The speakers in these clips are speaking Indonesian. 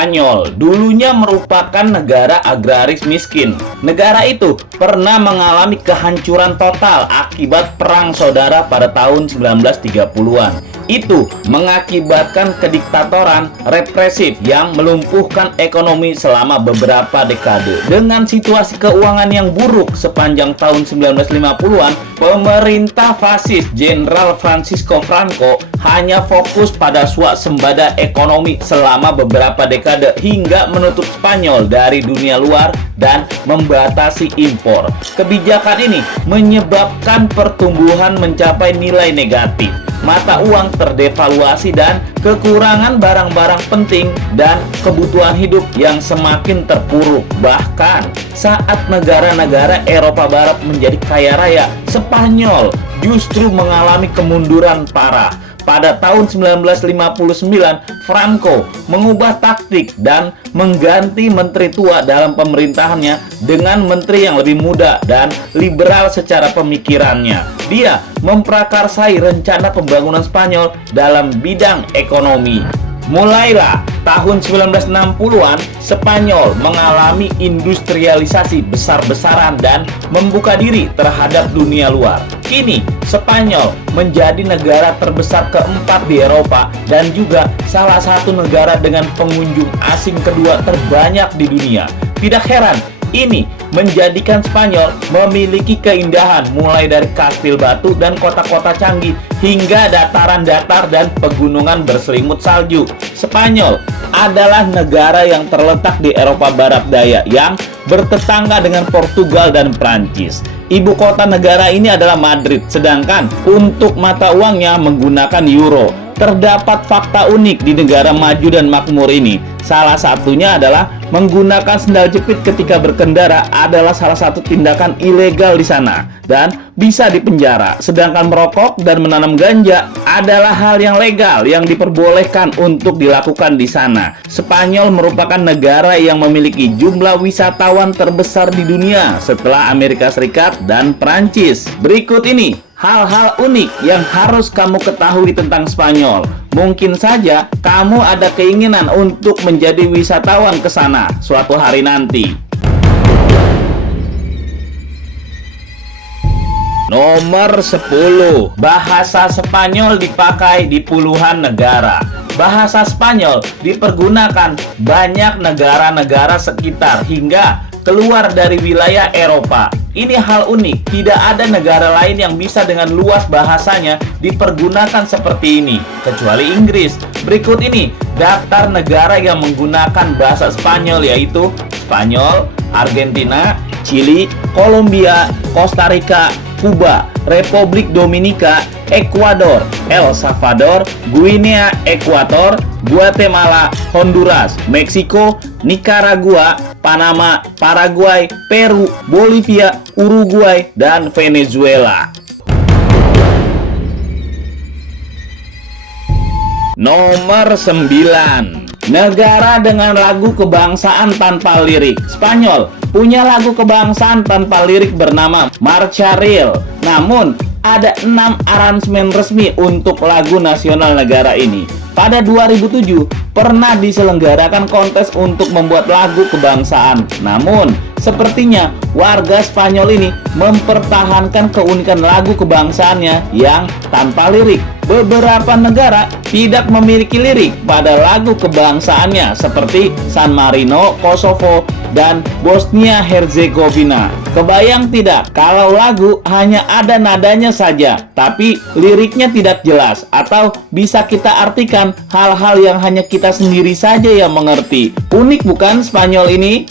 Spanyol dulunya merupakan negara agraris miskin. Negara itu pernah mengalami kehancuran total akibat perang saudara pada tahun 1930-an. Itu mengakibatkan kediktatoran represif yang melumpuhkan ekonomi selama beberapa dekade. Dengan situasi keuangan yang buruk sepanjang tahun 1950-an, pemerintah fasis Jenderal Francisco Franco hanya fokus pada swasembada ekonomi selama beberapa dekade hingga menutup Spanyol dari dunia luar dan membatasi impor. Kebijakan ini menyebabkan pertumbuhan mencapai nilai negatif, mata uang terdevaluasi, dan kekurangan barang-barang penting dan kebutuhan hidup yang semakin terpuruk. Bahkan saat negara-negara Eropa Barat menjadi kaya raya, Spanyol justru mengalami kemunduran parah. Pada tahun 1959, Franco mengubah taktik dan mengganti menteri tua dalam pemerintahannya dengan menteri yang lebih muda dan liberal secara pemikirannya. Dia memprakarsai rencana pembangunan Spanyol dalam bidang ekonomi. Mulailah tahun 1960-an, Spanyol mengalami industrialisasi besar-besaran dan membuka diri terhadap dunia luar. Kini, Spanyol menjadi negara terbesar keempat di Eropa dan juga salah satu negara dengan pengunjung asing kedua terbanyak di dunia. Tidak heran, ini menjadikan Spanyol memiliki keindahan mulai dari kastil batu dan kota-kota canggih hingga dataran datar dan pegunungan berselimut salju. Spanyol adalah negara yang terletak di Eropa Barat Daya yang bertetangga dengan Portugal dan Prancis. Ibu kota negara ini adalah Madrid, sedangkan untuk mata uangnya menggunakan euro. Terdapat fakta unik di negara maju dan makmur ini. Salah satunya adalah menggunakan sendal jepit ketika berkendara adalah salah satu tindakan ilegal di sana dan bisa dipenjara. Sedangkan merokok dan menanam ganja adalah hal yang legal yang diperbolehkan untuk dilakukan di sana. Spanyol merupakan negara yang memiliki jumlah wisatawan terbesar di dunia setelah Amerika Serikat dan Prancis. Berikut ini hal-hal unik yang harus kamu ketahui tentang Spanyol. Mungkin saja kamu ada keinginan untuk menjadi wisatawan ke sana suatu hari nanti. Nomor 10. Bahasa Spanyol dipakai di puluhan negara. Bahasa Spanyol dipergunakan banyak negara-negara sekitar hingga keluar dari wilayah Eropa. Ini hal unik, tidak ada negara lain yang bisa dengan luas bahasanya dipergunakan seperti ini, kecuali Inggris. Berikut ini daftar negara yang menggunakan bahasa Spanyol, yaitu Spanyol, Argentina, Chili, Kolombia, Costa Rica, Kuba, Republik Dominika, Ekuador, El Salvador, Guinea Ekuator, Guatemala, Honduras, Meksiko, Nicaragua, Panama, Paraguay, Peru, Bolivia, Uruguay, dan Venezuela. Nomor 9. Negara dengan lagu kebangsaan tanpa lirik. Spanyol punya lagu kebangsaan tanpa lirik bernama Marcha Real. Namun, ada 6 aransemen resmi untuk lagu nasional negara ini. Pada 2007, pernah diselenggarakan kontes untuk membuat lagu kebangsaan. Namun, sepertinya warga Spanyol ini mempertahankan keunikan lagu kebangsaannya yang tanpa lirik. Beberapa negara tidak memiliki lirik pada lagu kebangsaannya seperti San Marino, Kosovo, dan Bosnia Herzegovina. Kebayang tidak kalau lagu hanya ada nadanya saja, tapi liriknya tidak jelas, atau bisa kita artikan hal-hal yang hanya kita sendiri saja yang mengerti. Unik bukan Spanyol ini?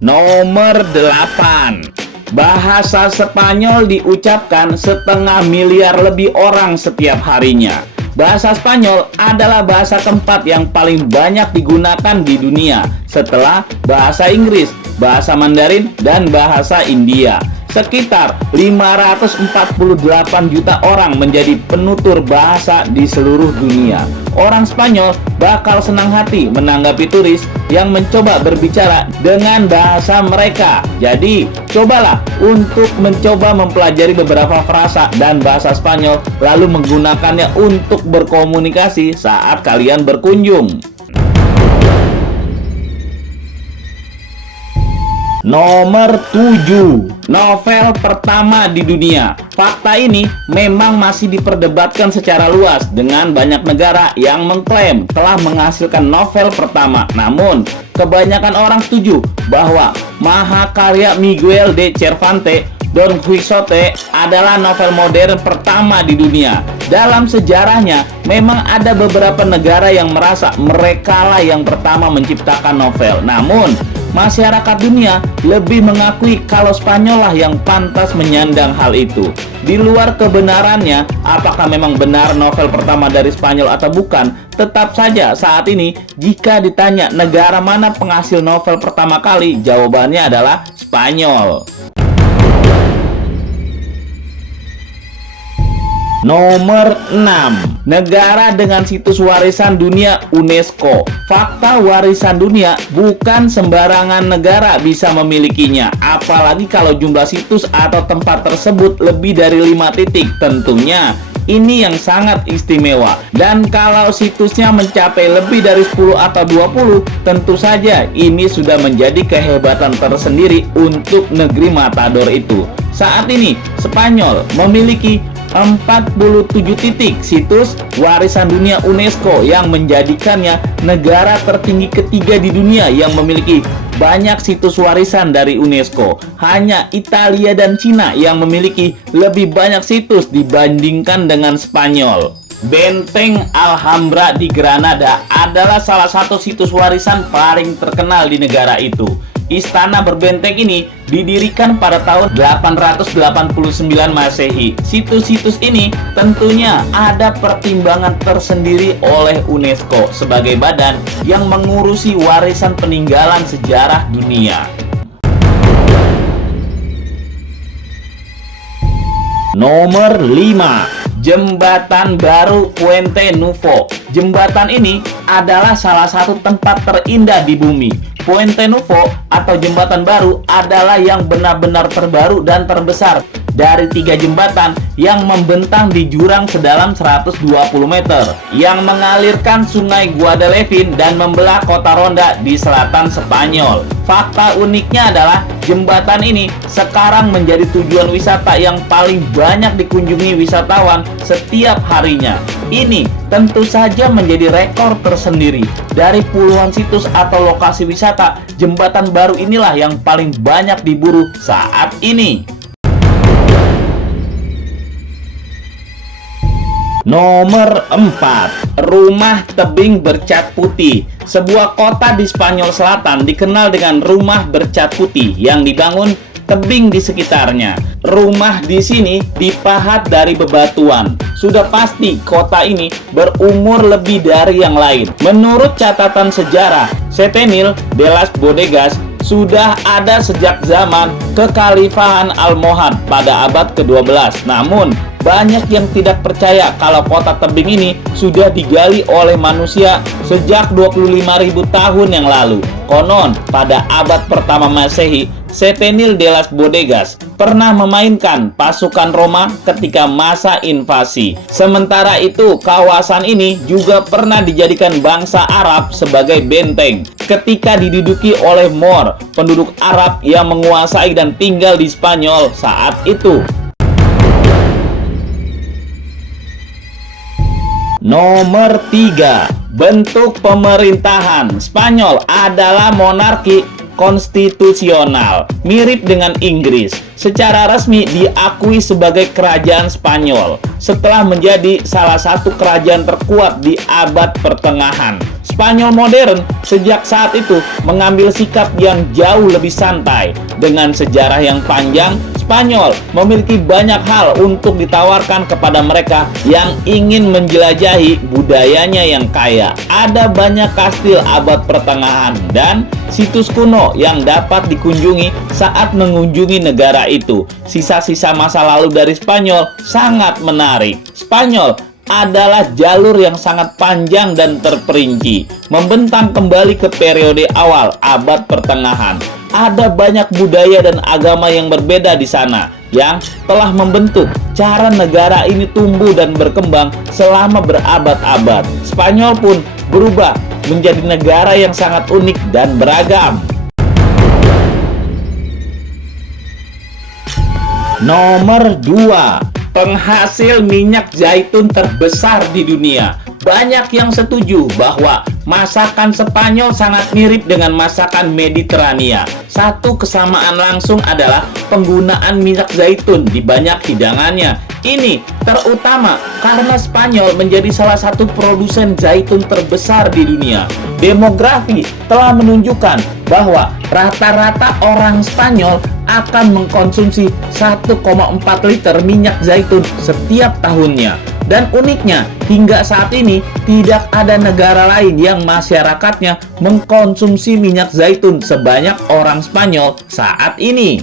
Nomor 8. Bahasa Spanyol diucapkan 1,5 miliar lebih orang setiap harinya. Bahasa Spanyol adalah bahasa keempat yang paling banyak digunakan di dunia setelah bahasa Inggris, bahasa Mandarin, dan bahasa India. sekitar 548 juta orang menjadi penutur bahasa di seluruh dunia. Orang Spanyol bakal senang hati menanggapi turis yang mencoba berbicara dengan bahasa mereka. Jadi, cobalah untuk mencoba mempelajari beberapa frasa dan bahasa Spanyol, lalu menggunakannya untuk berkomunikasi saat kalian berkunjung. Nomor 7, novel pertama di dunia. Fakta ini memang masih diperdebatkan secara luas dengan banyak negara yang mengklaim telah menghasilkan novel pertama. Namun, kebanyakan orang setuju bahwa mahakarya Miguel de Cervantes, Don Quixote adalah novel modern pertama di dunia. Dalam sejarahnya, memang ada beberapa negara yang merasa merekalah yang pertama menciptakan novel. Namun, masyarakat dunia lebih mengakui kalau Spanyol lah yang pantas menyandang hal itu. Di luar kebenarannya, apakah memang benar novel pertama dari Spanyol atau bukan, tetap saja saat ini jika ditanya negara mana penghasil novel pertama kali, jawabannya adalah Spanyol. Nomor 6, negara dengan situs warisan dunia UNESCO. Fakta warisan dunia, bukan sembarangan negara bisa memilikinya, apalagi kalau jumlah situs atau tempat tersebut lebih dari 5 titik. Tentunya ini yang sangat istimewa. Dan kalau situsnya mencapai lebih dari 10 atau 20, tentu saja ini sudah menjadi kehebatan tersendiri untuk negeri matador itu. Saat ini, Spanyol memiliki 47 titik situs warisan dunia UNESCO yang menjadikannya negara tertinggi ketiga di dunia yang memiliki banyak situs warisan dari UNESCO. Hanya Italia dan Cina yang memiliki lebih banyak situs dibandingkan dengan Spanyol. Benteng Alhambra di Granada adalah salah satu situs warisan paling terkenal di negara itu. Istana berbenteng ini didirikan pada tahun 889 Masehi. Situs-situs ini tentunya ada pertimbangan tersendiri oleh UNESCO sebagai badan yang mengurusi warisan peninggalan sejarah dunia. Nomor 5, Jembatan Baru Puente Nuevo. Jembatan ini adalah salah satu tempat terindah di bumi. Puente Nuevo atau Jembatan Baru adalah yang benar-benar terbaru dan terbesar dari 3 jembatan yang membentang di jurang sedalam 120 meter yang mengalirkan sungai Guadalquivir dan membelah kota Ronda di selatan Spanyol. Fakta uniknya adalah jembatan ini sekarang menjadi tujuan wisata yang paling banyak dikunjungi wisatawan setiap harinya. Ini tentu saja menjadi rekor tersendiri. Dari puluhan situs atau lokasi wisata, jembatan baru inilah yang paling banyak diburu saat ini. Nomor 4, Rumah Tebing Bercat Putih. Sebuah kota di Spanyol Selatan dikenal dengan rumah bercat putih yang dibangun tebing di sekitarnya. Rumah di sini dipahat dari bebatuan. Sudah pasti kota ini berumur lebih dari yang lain. Menurut catatan sejarah, Setenil de las Bodegas sudah ada sejak zaman kekhalifahan Almohad pada abad ke-12. Namun, banyak yang tidak percaya kalau kota tebing ini sudah digali oleh manusia sejak 25.000 tahun yang lalu. Konon, pada abad pertama Masehi, Setenil de las Bodegas pernah memainkan pasukan Roma ketika masa invasi. Sementara itu, kawasan ini juga pernah dijadikan bangsa Arab sebagai benteng ketika diduduki oleh Moor, penduduk Arab yang menguasai dan tinggal di Spanyol saat itu. Nomor 3, bentuk pemerintahan. Spanyol adalah monarki konstitusional, mirip dengan Inggris. Secara resmi diakui sebagai kerajaan Spanyol setelah menjadi salah satu kerajaan terkuat di abad pertengahan. Spanyol modern sejak saat itu mengambil sikap yang jauh lebih santai. Dengan sejarah yang panjang, Spanyol memiliki banyak hal untuk ditawarkan kepada mereka yang ingin menjelajahi budayanya yang kaya. Ada banyak kastil abad pertengahan dan situs kuno yang dapat dikunjungi saat mengunjungi negara itu. Sisa-sisa masa lalu dari Spanyol sangat menarik. Spanyol adalah jalur yang sangat panjang dan terperinci, membentang kembali ke periode awal abad pertengahan. Ada banyak budaya dan agama yang berbeda di sana yang telah membentuk cara negara ini tumbuh dan berkembang selama berabad-abad. Spanyol pun berubah menjadi negara yang sangat unik dan beragam. Nomor 2. Penghasil minyak zaitun terbesar di dunia. Banyak yang setuju bahwa masakan Spanyol sangat mirip dengan masakan Mediterania. Satu kesamaan langsung adalah penggunaan minyak zaitun di banyak hidangannya. Ini terutama karena Spanyol menjadi salah satu produsen zaitun terbesar di dunia. Demografi telah menunjukkan bahwa rata-rata orang Spanyol akan mengkonsumsi 1,4 liter minyak zaitun setiap tahunnya. Dan uniknya, hingga saat ini tidak ada negara lain yang masyarakatnya mengkonsumsi minyak zaitun sebanyak orang Spanyol saat ini.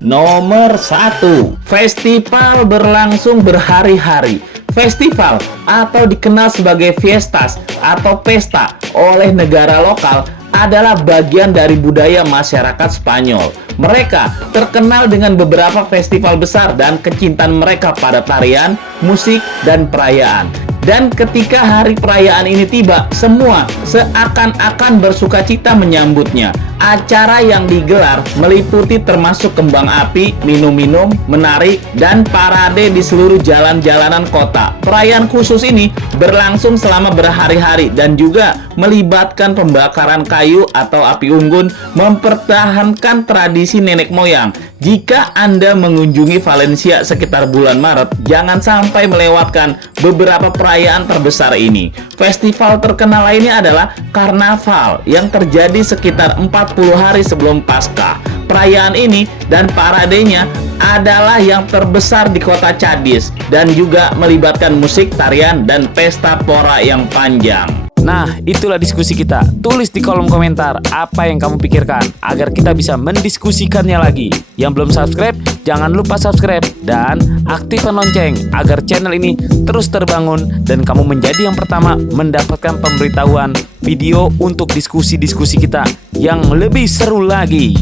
Nomor 1. Festival berlangsung berhari-hari. Festival atau dikenal sebagai fiestas atau pesta oleh negara lokal adalah bagian dari budaya masyarakat Spanyol. Mereka terkenal dengan beberapa festival besar dan kecintaan mereka pada tarian, musik, dan perayaan. Dan ketika hari perayaan ini tiba, semua seakan-akan bersukacita menyambutnya. Acara yang digelar meliputi termasuk kembang api, minum-minum, menari, dan parade di seluruh jalan-jalanan kota. Perayaan khusus ini berlangsung selama berhari-hari dan juga melibatkan pembakaran kayu atau api unggun, mempertahankan tradisi nenek moyang. Jika Anda mengunjungi Valencia sekitar bulan Maret, jangan sampai melewatkan beberapa perayaan terbesar ini. Festival terkenal lainnya adalah Karnaval yang terjadi sekitar 40 hari sebelum Paskah. Perayaan ini dan paradenya adalah yang terbesar di kota Cadiz dan juga melibatkan musik, tarian, dan pesta pora yang panjang. Nah, itulah diskusi kita. Tulis di kolom komentar apa yang kamu pikirkan agar kita bisa mendiskusikannya lagi. Yang belum subscribe, jangan lupa subscribe dan aktifkan lonceng agar channel ini terus terbangun dan kamu menjadi yang pertama mendapatkan pemberitahuan video untuk diskusi-diskusi kita yang lebih seru lagi.